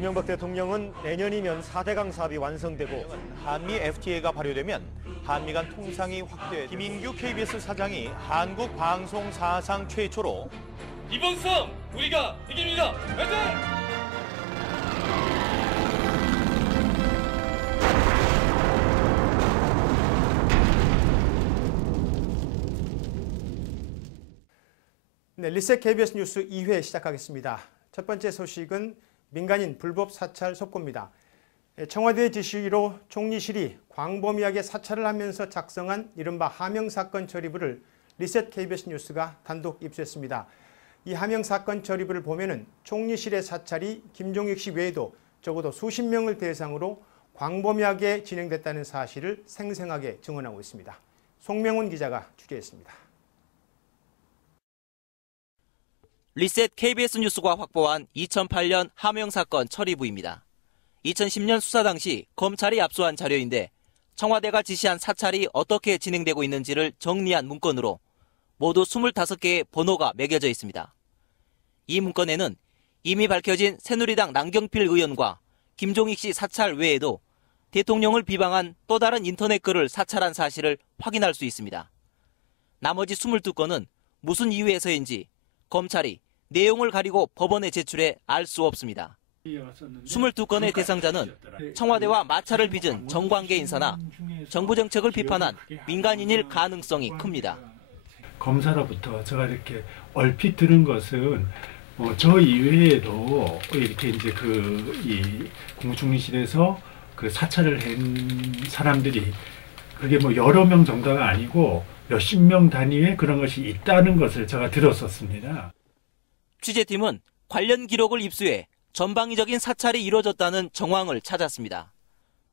이명박 대통령은 내년이면 4대강 사업이 완성되고 한미 FTA가 발효되면 한미 간 통상이 확대. 김인규 KBS 사장이 한국 방송 사상 최초로 이번 싸움 우리가 이깁니다. 화이팅! 네, 리셋 KBS 뉴스 2회 시작하겠습니다. 첫 번째 소식은 민간인 불법 사찰 속보입니다. 청와대 지시로 총리실이 광범위하게 사찰을 하면서 작성한 이른바 하명사건 처리부를 리셋 KBS 뉴스가 단독 입수했습니다. 이 하명사건 처리부를 보면은 총리실의 사찰이 김종익 씨 외에도 적어도 수십 명을 대상으로 광범위하게 진행됐다는 사실을 생생하게 증언하고 있습니다. 송명훈 기자가 취재했습니다. 리셋 KBS 뉴스가 확보한 2008년 하명사건 처리부입니다. 2010년 수사 당시 검찰이 압수한 자료인데 청와대가 지시한 사찰이 어떻게 진행되고 있는지를 정리한 문건으로 모두 25개의 번호가 매겨져 있습니다. 이 문건에는 이미 밝혀진 새누리당 남경필 의원과 김종익 씨 사찰 외에도 대통령을 비방한 또 다른 인터넷 글을 사찰한 사실을 확인할 수 있습니다. 나머지 22건은 무슨 이유에서인지 검찰이 내용을 가리고 법원에 제출해 알 수 없습니다. 22건의 대상자는 청와대와 마찰을 빚은 정관계 인사나 정부 정책을 비판한 민간인일 가능성이 큽니다. 검사로부터 제가 이렇게 얼핏 들은 것은 저 이외에도 이렇게 이제 이 국무총리실에서 그 사찰을 한 사람들이 그게 여러 명 정도가 아니고 몇십 명 단위의 그런 것이 있다는 것을 제가 들었었습니다. 취재팀은 관련 기록을 입수해 전방위적인 사찰이 이루어졌다는 정황을 찾았습니다.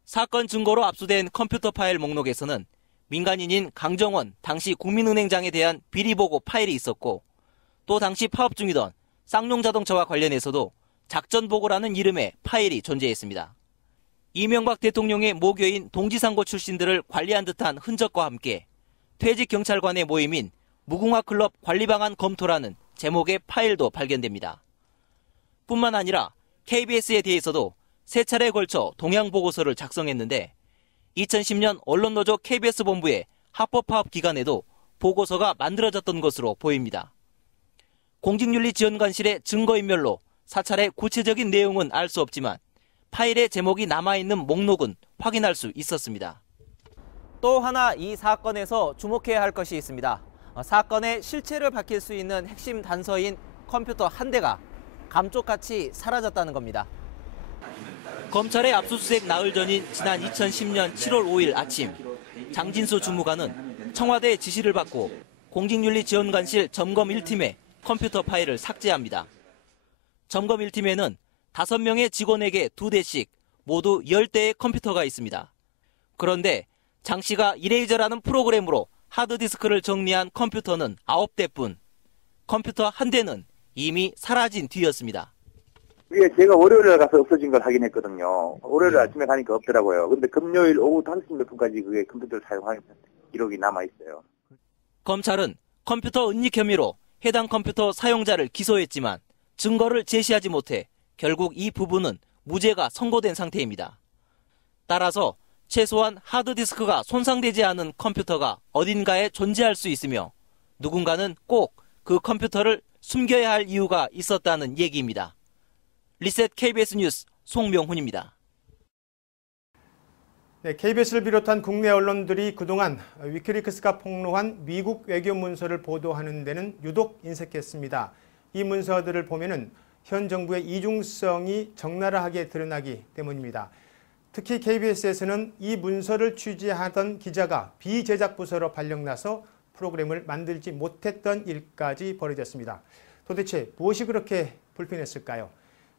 사건 증거로 압수된 컴퓨터 파일 목록에서는 민간인인 강정원 당시 국민은행장에 대한 비리보고 파일이 있었고 또 당시 파업 중이던 쌍용자동차와 관련해서도 작전보고라는 이름의 파일이 존재했습니다. 이명박 대통령의 모교인 동지상고 출신들을 관리한 듯한 흔적과 함께 퇴직 경찰관의 모임인 무궁화클럽 관리방안 검토라는 제목의 파일도 발견됩니다. 뿐만 아니라 KBS에 대해서도 3차례에 걸쳐 동향보고서를 작성했는데 2010년 언론노조 KBS 본부의 합법파업 기간에도 보고서가 만들어졌던 것으로 보입니다. 공직윤리지원관실의 증거인멸로 사찰의 구체적인 내용은 알 수 없지만 파일의 제목이 남아있는 목록은 확인할 수 있었습니다. 또 하나 이 사건에서 주목해야 할 것이 있습니다. 사건의 실체를 밝힐 수 있는 핵심 단서인 컴퓨터 한 대가 감쪽같이 사라졌다는 겁니다. 검찰의 압수수색 나흘 전인 지난 2010년 7월 5일 아침 장진수 주무관은 청와대의 지시를 받고 공직윤리지원관실 점검 1팀에 컴퓨터 파일을 삭제합니다. 점검 1팀에는 5명의 직원에게 2대씩 모두 10대의 컴퓨터가 있습니다. 그런데 장 씨가 이레이저라는 프로그램으로 하드디스크를 정리한 컴퓨터는 9대뿐, 컴퓨터 한 대는 이미 사라진 뒤였습니다. 이게 제가 월요일에 가서 없어진 걸 확인했거든요. 월요일 아침에 가니까 없더라고요. 근데 금요일 오후 5시 몇 분까지 그게 컴퓨터를 사용한 기록이 남아있어요. 검찰은 컴퓨터 은닉 혐의로 해당 컴퓨터 사용자를 기소했지만 증거를 제시하지 못해 결국 이 부분은 무죄가 선고된 상태입니다. 따라서 최소한 하드디스크가 손상되지 않은 컴퓨터가 어딘가에 존재할 수 있으며 누군가는 꼭 그 컴퓨터를 숨겨야 할 이유가 있었다는 얘기입니다. 리셋 KBS 뉴스 송명훈입니다. 네, KBS를 비롯한 국내 언론들이 그동안 위키리크스가 폭로한 미국 외교 문서를 보도하는 데는 유독 인색했습니다. 이 문서들을 보면은 현 정부의 이중성이 적나라하게 드러나기 때문입니다. 특히 KBS에서는 이 문서를 취재하던 기자가 비제작 부서로 발령나서 프로그램을 만들지 못했던 일까지 벌어졌습니다. 도대체 무엇이 그렇게 불편했을까요?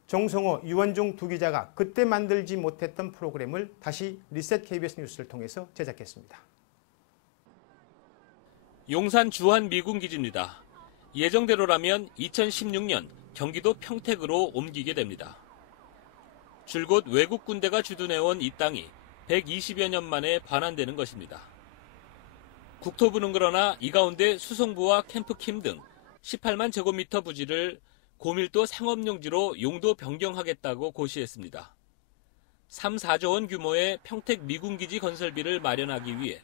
정성호, 유원중 두 기자가 그때 만들지 못했던 프로그램을 다시 리셋 KBS 뉴스를 통해서 제작했습니다. 용산 주한 미군 기지입니다. 예정대로라면 2016년 경기도 평택으로 옮기게 됩니다. 줄곧 외국 군대가 주둔해온 이 땅이 120여 년 만에 반환되는 것입니다. 국토부는 그러나 이 가운데 수송부와 캠프킴 등 18만 제곱미터 부지를 고밀도 상업용지로 용도 변경하겠다고 고시했습니다. 3, 4조 원 규모의 평택 미군기지 건설비를 마련하기 위해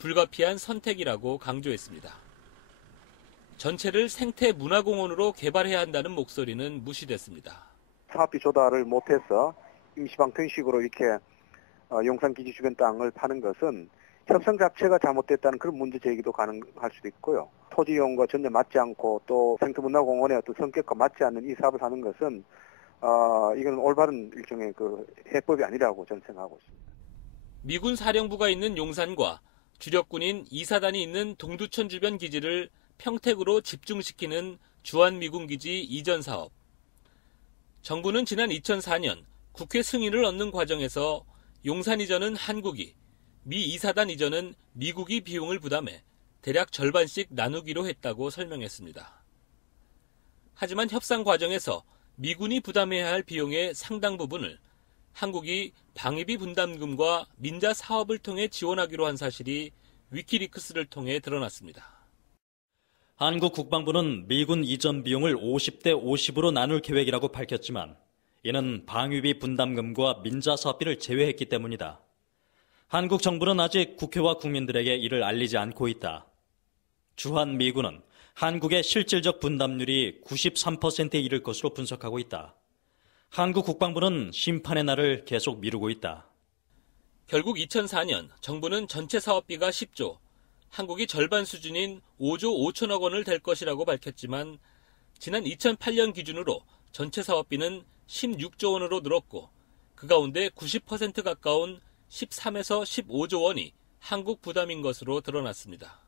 불가피한 선택이라고 강조했습니다. 전체를 생태문화공원으로 개발해야 한다는 목소리는 무시됐습니다. 사업비 조달을 못해서 임시방편식으로 이렇게 용산기지 주변 땅을 파는 것은 협상 자체가 잘못됐다는 그런 문제 제기도 가능할 수도 있고요. 토지 이용과 전혀 맞지 않고 또 생태문화공원의 어떤 성격과 맞지 않는 이 사업을 하는 것은 이건 올바른 일종의 그 해법이 아니라고 저는 생각하고 있습니다. 미군 사령부가 있는 용산과 주력군인 2사단이 있는 동두천 주변 기지를 평택으로 집중시키는 주한미군기지 이전 사업. 정부는 지난 2004년 국회 승인을 얻는 과정에서 용산 이전은 한국이, 미 2사단 이전은 미국이 비용을 부담해 대략 절반씩 나누기로 했다고 설명했습니다. 하지만 협상 과정에서 미군이 부담해야 할 비용의 상당 부분을 한국이 방위비 분담금과 민자 사업을 통해 지원하기로 한 사실이 위키리크스를 통해 드러났습니다. 한국 국방부는 미군 이전 비용을 50대 50으로 나눌 계획이라고 밝혔지만 이는 방위비 분담금과 민자 사업비를 제외했기 때문이다. 한국 정부는 아직 국회와 국민들에게 이를 알리지 않고 있다. 주한미군은 한국의 실질적 분담률이 93%에 이를 것으로 분석하고 있다. 한국 국방부는 심판의 날을 계속 미루고 있다. 결국 2004년 정부는 전체 사업비가 10조, 한국이 절반 수준인 5조 5천억 원을 댈 것이라고 밝혔지만 지난 2008년 기준으로 전체 사업비는 16조 원으로 늘었고 그 가운데 90% 가까운 13에서 15조 원이 한국 부담인 것으로 드러났습니다.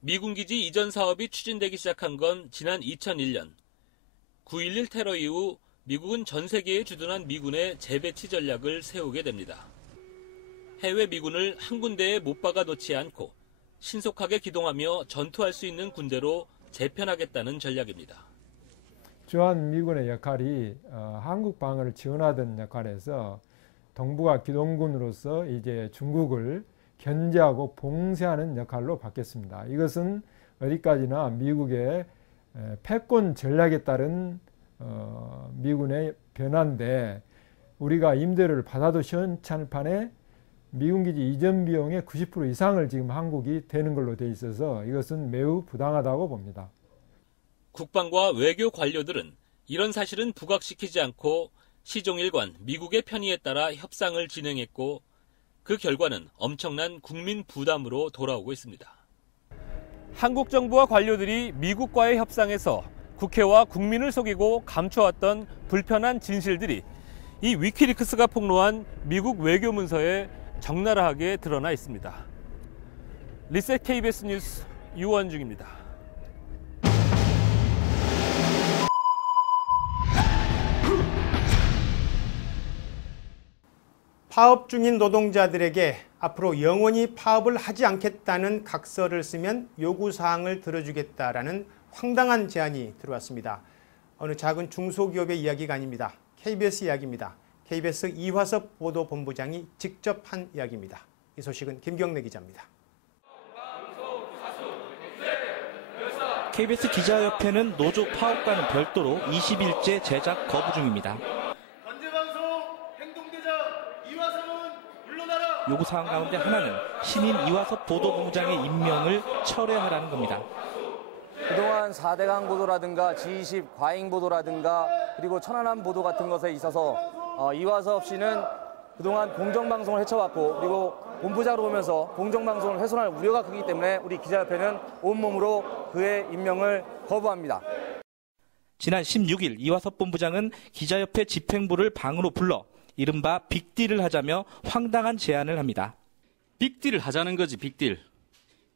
미군기지 이전 사업이 추진되기 시작한 건 지난 2001년. 9.11 테러 이후 미국은 전 세계에 주둔한 미군의 재배치 전략을 세우게 됩니다. 해외 미군을 한 군데에 못 박아놓지 않고 신속하게 기동하며 전투할 수 있는 군대로 재편하겠다는 전략입니다. 주한미군의 역할이 한국 방어를 지원하던 역할에서 동북아 기동군으로서 이제 중국을 견제하고 봉쇄하는 역할로 바뀌었습니다. 이것은 어디까지나 미국의 패권 전략에 따른 미군의 변화인데 우리가 임대료를 받아도 시원찮을 판에 미군기지 이전 비용의 90% 이상을 지금 한국이 대는 걸로 돼 있어서 이것은 매우 부당하다고 봅니다. 국방과 외교 관료들은 이런 사실은 부각시키지 않고 시종일관 미국의 편의에 따라 협상을 진행했고 그 결과는 엄청난 국민 부담으로 돌아오고 있습니다. 한국 정부와 관료들이 미국과의 협상에서 국회와 국민을 속이고 감춰왔던 불편한 진실들이 이 위키리크스가 폭로한 미국 외교 문서에 적나라하게 드러나 있습니다. 리셋 KBS 뉴스 유원중입니다. 파업 중인 노동자들에게 앞으로 영원히 파업을 하지 않겠다는 각서를 쓰면 요구사항을 들어주겠다라는 황당한 제안이 들어왔습니다. 어느 작은 중소기업의 이야기가 아닙니다. KBS 이야기입니다. KBS 이화섭 보도본부장이 직접 한 이야기입니다. 이 소식은 김경래 기자입니다. KBS 기자협회는 노조 파업과는 별도로 20일째 제작 거부 중입니다. 요구사항 가운데 하나는 신인 이화섭 보도본부장의 임명을 철회하라는 겁니다. 그동안 4대강 보도라든가 G20 과잉 보도라든가 그리고 천안함 보도 같은 것에 있어서 이화섭 씨는 그동안 공정방송을 해쳐왔고 그리고 본부장으로 오면서 공정방송을 훼손할 우려가 크기 때문에 우리 기자협회는 온몸으로 그의 임명을 거부합니다. 지난 16일 이화섭 본부장은 기자협회 집행부를 방으로 불러 이른바 빅딜을 하자며 황당한 제안을 합니다. 빅딜을 하자는 거지, 빅딜.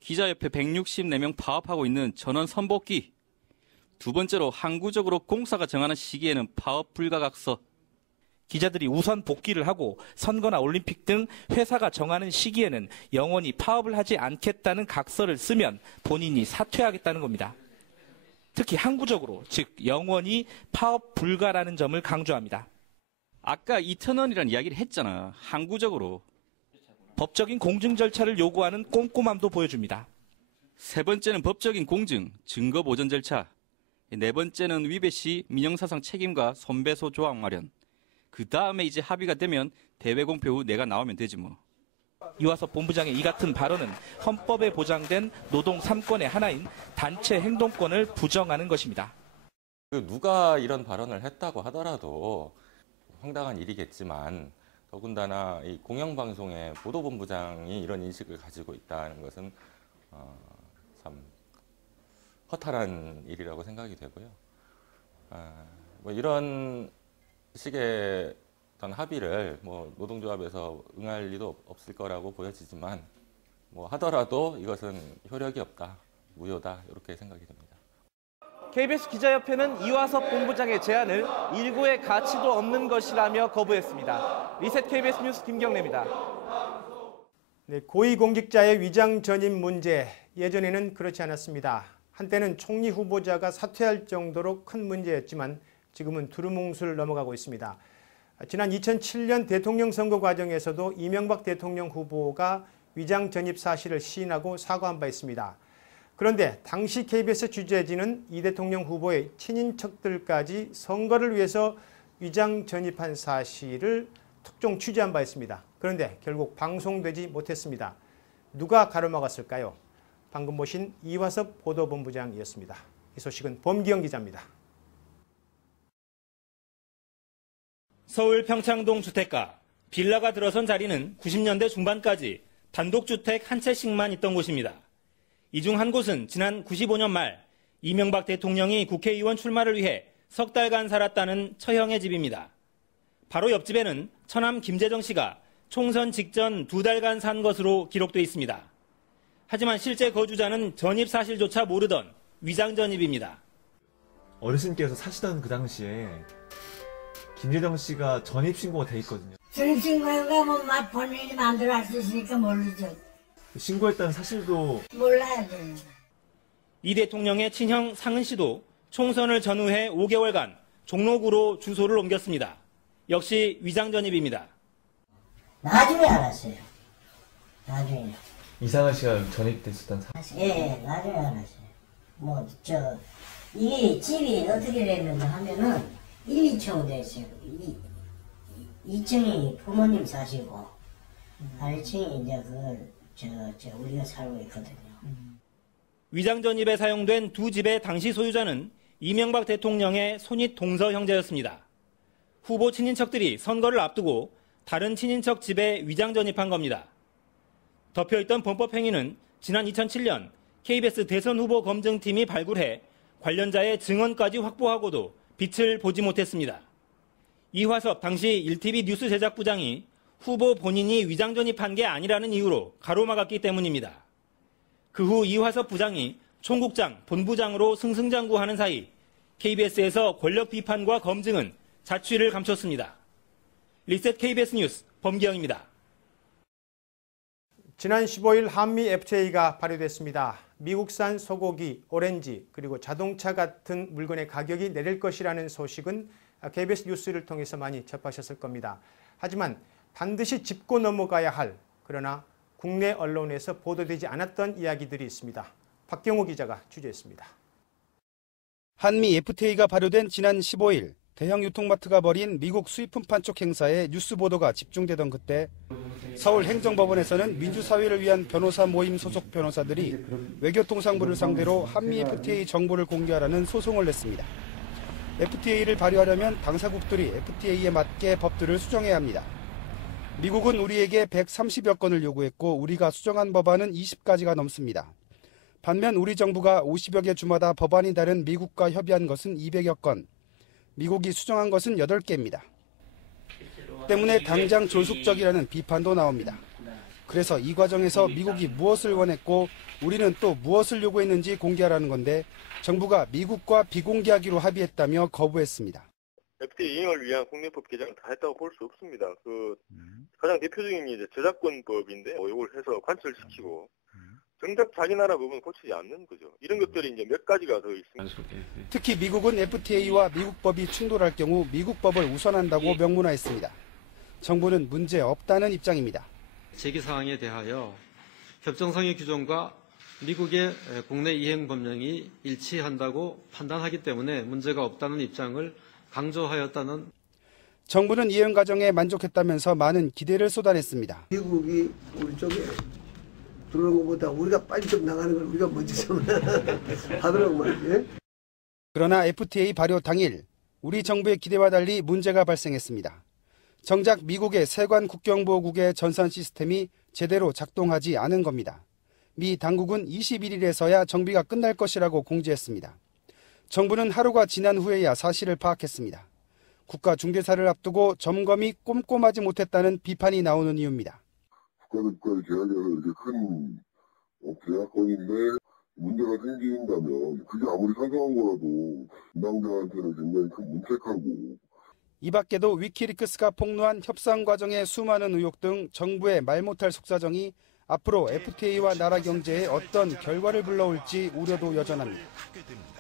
기자협회 164명 파업하고 있는 전원 선복귀. 두 번째로 항구적으로 공사가 정하는 시기에는 파업 불가각서. 기자들이 우선 복귀를 하고 선거나 올림픽 등 회사가 정하는 시기에는 영원히 파업을 하지 않겠다는 각서를 쓰면 본인이 사퇴하겠다는 겁니다. 특히 항구적으로, 즉 영원히 파업 불가라는 점을 강조합니다. 아까 2,000원이라는 이야기를 했잖아. 항구적으로. 법적인 공증 절차를 요구하는 꼼꼼함도 보여줍니다. 세 번째는 법적인 공증, 증거 보전 절차. 네 번째는 위배 시 민형사상 책임과 손배소 조항 마련. 그 다음에 이제 합의가 되면 대회 공표 후 내가 나오면 되지 뭐. 이화섭 본부장의 이 같은 발언은 헌법에 보장된 노동 3권의 하나인 단체 행동권을 부정하는 것입니다. 누가 이런 발언을 했다고 하더라도 황당한 일이겠지만 더군다나 이 공영방송의 보도본부장이 이런 인식을 가지고 있다는 것은 참 허탈한 일이라고 생각이 되고요. 뭐 이런 식의 어떤 합의를 뭐 노동조합에서 응할 리도 없을 거라고 보여지지만 뭐 하더라도 이것은 효력이 없다, 무효다 이렇게 생각이 됩니다. KBS 기자협회는 이화섭 본부장의 제안을 일고의 가치도 없는 것이라며 거부했습니다. 리셋 KBS 뉴스 김경래입니다. 네, 고위공직자의 위장 전입 문제, 예전에는 그렇지 않았습니다. 한때는 총리 후보자가 사퇴할 정도로 큰 문제였지만 지금은 두루뭉술 넘어가고 있습니다. 지난 2007년 대통령 선거 과정에서도 이명박 대통령 후보가 위장 전입 사실을 시인하고 사과한 바 있습니다. 그런데 당시 KBS 취재진은 이 대통령 후보의 친인척들까지 선거를 위해서 위장 전입한 사실을 특종 취재한 바 있습니다. 그런데 결국 방송되지 못했습니다. 누가 가로막았을까요? 방금 보신 이화섭 보도본부장이었습니다. 이 소식은 범기영 기자입니다. 서울 평창동 주택가, 빌라가 들어선 자리는 90년대 중반까지 단독주택 한 채씩만 있던 곳입니다. 이 중 한 곳은 지난 95년 말 이명박 대통령이 국회의원 출마를 위해 석 달간 살았다는 처형의 집입니다. 바로 옆집에는 처남 김재정 씨가 총선 직전 2달간 산 것으로 기록돼 있습니다. 하지만 실제 거주자는 전입 사실조차 모르던 위장 전입입니다. 어르신께서 사시던 그 당시에 김재정 씨가 전입신고가 돼 있거든요. 전입신고가 뭐 본인이 마음대로 할 수 있으니까 모르죠. 신고했다는 사실도 몰라야 돼요. 이 대통령의 친형 상은 씨도 총선을 전후해 5개월간 종로구로 주소를 옮겼습니다. 역시 위장 전입입니다. 나중에 알았어요. 나중에. 이상한 씨가 전입됐었던 사실. 예, 나중에 알았어요. 이 집이 어떻게 됐는가 하면은 1, 2층으로 돼 있어요. 2층이 부모님 사시고 1층이 이제 우리가 살고 있거든요. 위장 전입에 사용된 두 집의 당시 소유자는 이명박 대통령의 손윗 동서 형제였습니다. 후보 친인척들이 선거를 앞두고 다른 친인척 집에 위장 전입한 겁니다. 덮여있던 범법 행위는 지난 2007년 KBS 대선 후보 검증팀이 발굴해 관련자의 증언까지 확보하고도 빛을 보지 못했습니다. 이화섭 당시 1TV 뉴스 제작부장이 후보 본인이 위장 전입한 게 아니라는 이유로 가로막았기 때문입니다. 그 후 이화섭 부장이 총국장, 본부장으로 승승장구하는 사이 KBS에서 권력 비판과 검증은 자취를 감췄습니다. 리셋 KBS 뉴스 범기영입니다. 지난 15일 한미 FTA가 발효됐습니다. 미국산 소고기, 오렌지, 그리고 자동차 같은 물건의 가격이 내릴 것이라는 소식은 KBS 뉴스를 통해서 많이 접하셨을 겁니다. 하지만 반드시 짚고 넘어가야 할, 그러나 국내 언론에서 보도되지 않았던 이야기들이 있습니다. 박경호 기자가 취재했습니다. 한미 FTA가 발효된 지난 15일 대형 유통마트가 벌인 미국 수입품 판촉 행사에 뉴스 보도가 집중되던 그때 서울 행정법원에서는 민주사회를 위한 변호사 모임 소속 변호사들이 외교통상부를 상대로 한미 FTA 정보를 공개하라는 소송을 냈습니다. FTA를 발효하려면 당사국들이 FTA에 맞게 법들을 수정해야 합니다. 미국은 우리에게 130여 건을 요구했고 우리가 수정한 법안은 20가지가 넘습니다. 반면 우리 정부가 50여 개 주마다 법안이 다른 미국과 협의한 것은 200여 건, 미국이 수정한 것은 8개입니다. 때문에 당장 졸속적이라는 비판도 나옵니다. 그래서 이 과정에서 미국이 무엇을 원했고 우리는 또 무엇을 요구했는지 공개하라는 건데 정부가 미국과 비공개하기로 합의했다며 거부했습니다. FTA 이행을 위한 국내법 개정을 다 했다고 볼 수 없습니다. 가장 대표적인 게 이제 저작권법인데 이걸 해서 관철시키고 정작 자기 나라 법은 고치지 않는 거죠. 이런 것들이 이제 몇 가지가 더 있습니다. 특히 미국은 FTA와 미국 법이 충돌할 경우 미국 법을 우선한다고 명문화했습니다. 정부는 문제 없다는 입장입니다. 제기 사항에 대하여 협정상의 규정과 미국의 국내 이행 법령이 일치한다고 판단하기 때문에 문제가 없다는 입장을 강조하였다는. 정부는 이행 과정에 만족했다면서 많은 기대를 쏟아냈습니다. 미국이 우리 쪽에 들어오는 것보다 우리가 빨리 좀 나가는 걸 우리가 먼저 좀 하더라고 말이에요. 그러나 FTA 발효 당일 우리 정부의 기대와 달리 문제가 발생했습니다. 정작 미국의 세관 국경보호국의 전산 시스템이 제대로 작동하지 않은 겁니다. 미 당국은 21일에서야 정비가 끝날 것이라고 공지했습니다. 정부는 하루가 지난 후에야 사실을 파악했습니다. 국가중개사를 앞두고 점검이 꼼꼼하지 못했다는 비판이 나오는 이유입니다. 국가들과의 계약에는 이렇게 큰 계약건인데 문제가 생긴다면 그게 아무리 사소한 거라도 담당자한테는 굉장히 큰 문책하고. 이 밖에도 위키리크스가 폭로한 협상 과정의 수많은 의혹 등 정부의 말 못할 속사정이 앞으로 FTA와 나라 경제에 어떤 결과를 불러올지 우려도 여전합니다.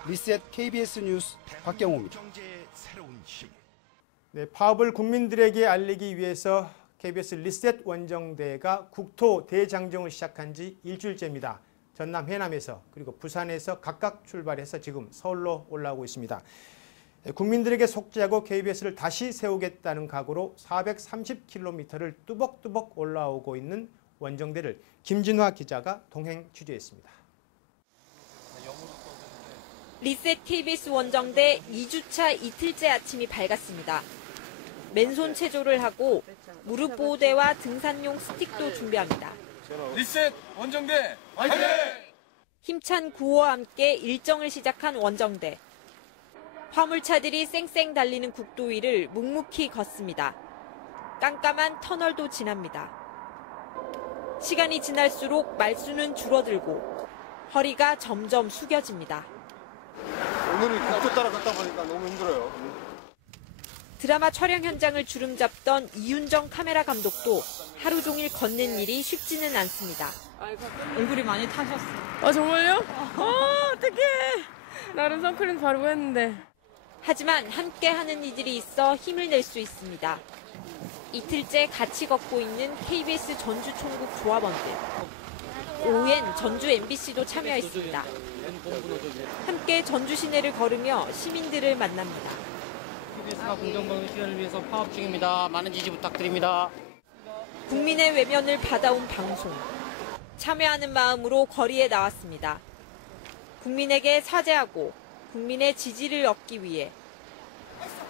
리셋 KBS 뉴스 박경호입니다. 네, 파업을 국민들에게 알리기 위해서 KBS 리셋 원정대가 국토 대장정을 시작한 지 일주일째입니다. 전남 해남에서 그리고 부산에서 각각 출발해서 지금 서울로 올라오고 있습니다. 국민들에게 속죄하고 KBS를 다시 세우겠다는 각오로 430km를 뚜벅뚜벅 올라오고 있는 원정대를 김진화 기자가 동행 취재했습니다. 리셋 KBS 원정대 2주차 이틀째 아침이 밝았습니다. 맨손 체조를 하고 무릎 보호대와 등산용 스틱도 준비합니다. 리셋 원정대 화이팅! 힘찬 구호와 함께 일정을 시작한 원정대. 화물차들이 쌩쌩 달리는 국도 위를 묵묵히 걷습니다. 깜깜한 터널도 지납니다. 시간이 지날수록 말수는 줄어들고 허리가 점점 숙여집니다. 오늘은 국도 따라 걷다 보니까 너무 힘들어요. 드라마 촬영 현장을 주름잡던 이윤정 카메라 감독도 하루 종일 걷는 일이 쉽지는 않습니다. 얼굴이 많이 타셨어요. 정말요? 어떡해. 나름 선크림 바르고 했는데. 하지만 함께 하는 이들이 있어 힘을 낼 수 있습니다. 이틀째 같이 걷고 있는 KBS 전주 총국 조합원들. 오후엔 전주 MBC도 참여했습니다. 함께 전주 시내를 걸으며 시민들을 만납니다. KBS가 공정방송 실현을 위해서 파업 중입니다. 많은 지지 부탁드립니다. 국민의 외면을 받아온 방송. 참여하는 마음으로 거리에 나왔습니다. 국민에게 사죄하고 국민의 지지를 얻기 위해.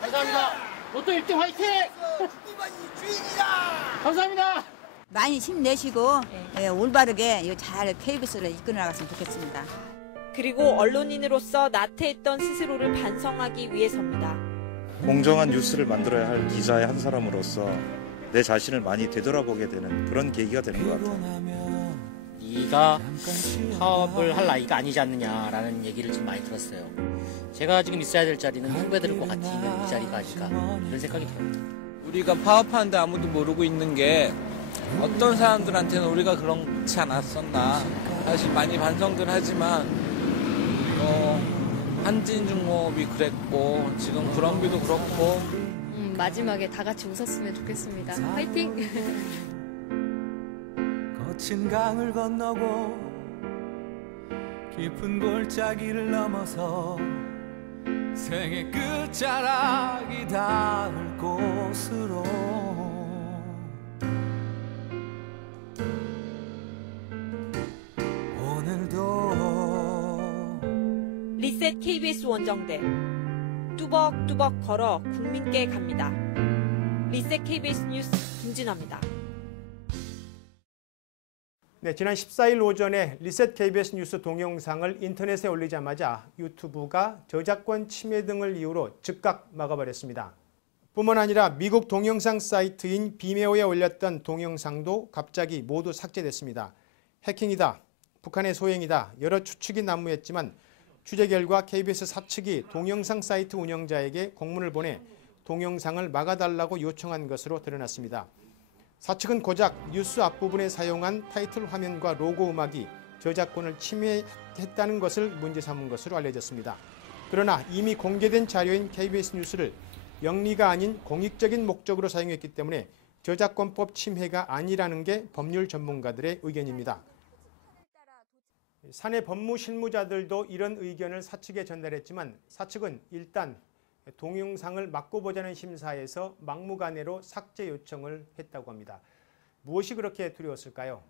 감사합니다. 로또 1등 화이팅! 감사합니다. 많이 힘내시고 올바르게 잘 KBS를 이끌어 나갔으면 좋겠습니다. 그리고 언론인으로서 나태했던 스스로를 반성하기 위해서입니다. 공정한 뉴스를 만들어야 할 기자의 한 사람으로서 내 자신을 많이 되돌아보게 되는 그런 계기가 되는 것 같아요. 네가 파업을 할 나이가 아니지 않느냐라는 얘기를 좀 많이 들었어요. 제가 지금 있어야 될 자리는 후배들과 같이 있는 이 자리가 아닐까 이런 생각이 들어요. 우리가 파업하는데 아무도 모르고 있는 게 어떤 사람들한테는 우리가 그렇지 않았었나 사실 많이 반성들 하지만 한진중공업이 그랬고 지금 구렁비도 그렇고 마지막에 다 같이 웃었으면 좋겠습니다. 화이팅! 거친 강을 건너고 깊은 골짜기를 넘어서 생의 끝자락이 닿을 곳으로 오늘도 리셋 KBS 원정대. 뚜벅뚜벅 걸어 국민께 갑니다. 리셋 KBS 뉴스 김진화입니다. 네, 지난 14일 오전에 리셋 KBS 뉴스 동영상을 인터넷에 올리자마자 유튜브가 저작권 침해 등을 이유로 즉각 막아버렸습니다. 뿐만 아니라 미국 동영상 사이트인 비메오에 올렸던 동영상도 갑자기 모두 삭제됐습니다. 해킹이다, 북한의 소행이다 여러 추측이 난무했지만 취재 결과 KBS 사측이 동영상 사이트 운영자에게 공문을 보내 동영상을 막아달라고 요청한 것으로 드러났습니다. 사측은 고작 뉴스 앞부분에 사용한 타이틀 화면과 로고 음악이 저작권을 침해했다는 것을 문제 삼은 것으로 알려졌습니다. 그러나 이미 공개된 자료인 KBS 뉴스를 영리가 아닌 공익적인 목적으로 사용했기 때문에 저작권법 침해가 아니라는 게 법률 전문가들의 의견입니다. 사내 법무실무자들도 이런 의견을 사측에 전달했지만 사측은 일단 동영상을 맞고 보자는 심사에서 막무가내로 삭제 요청을 했다고 합니다. 무엇이 그렇게 두려웠을까요?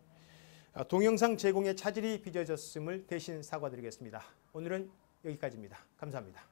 동영상 제공에 차질이 빚어졌음을 대신 사과드리겠습니다. 오늘은 여기까지입니다. 감사합니다.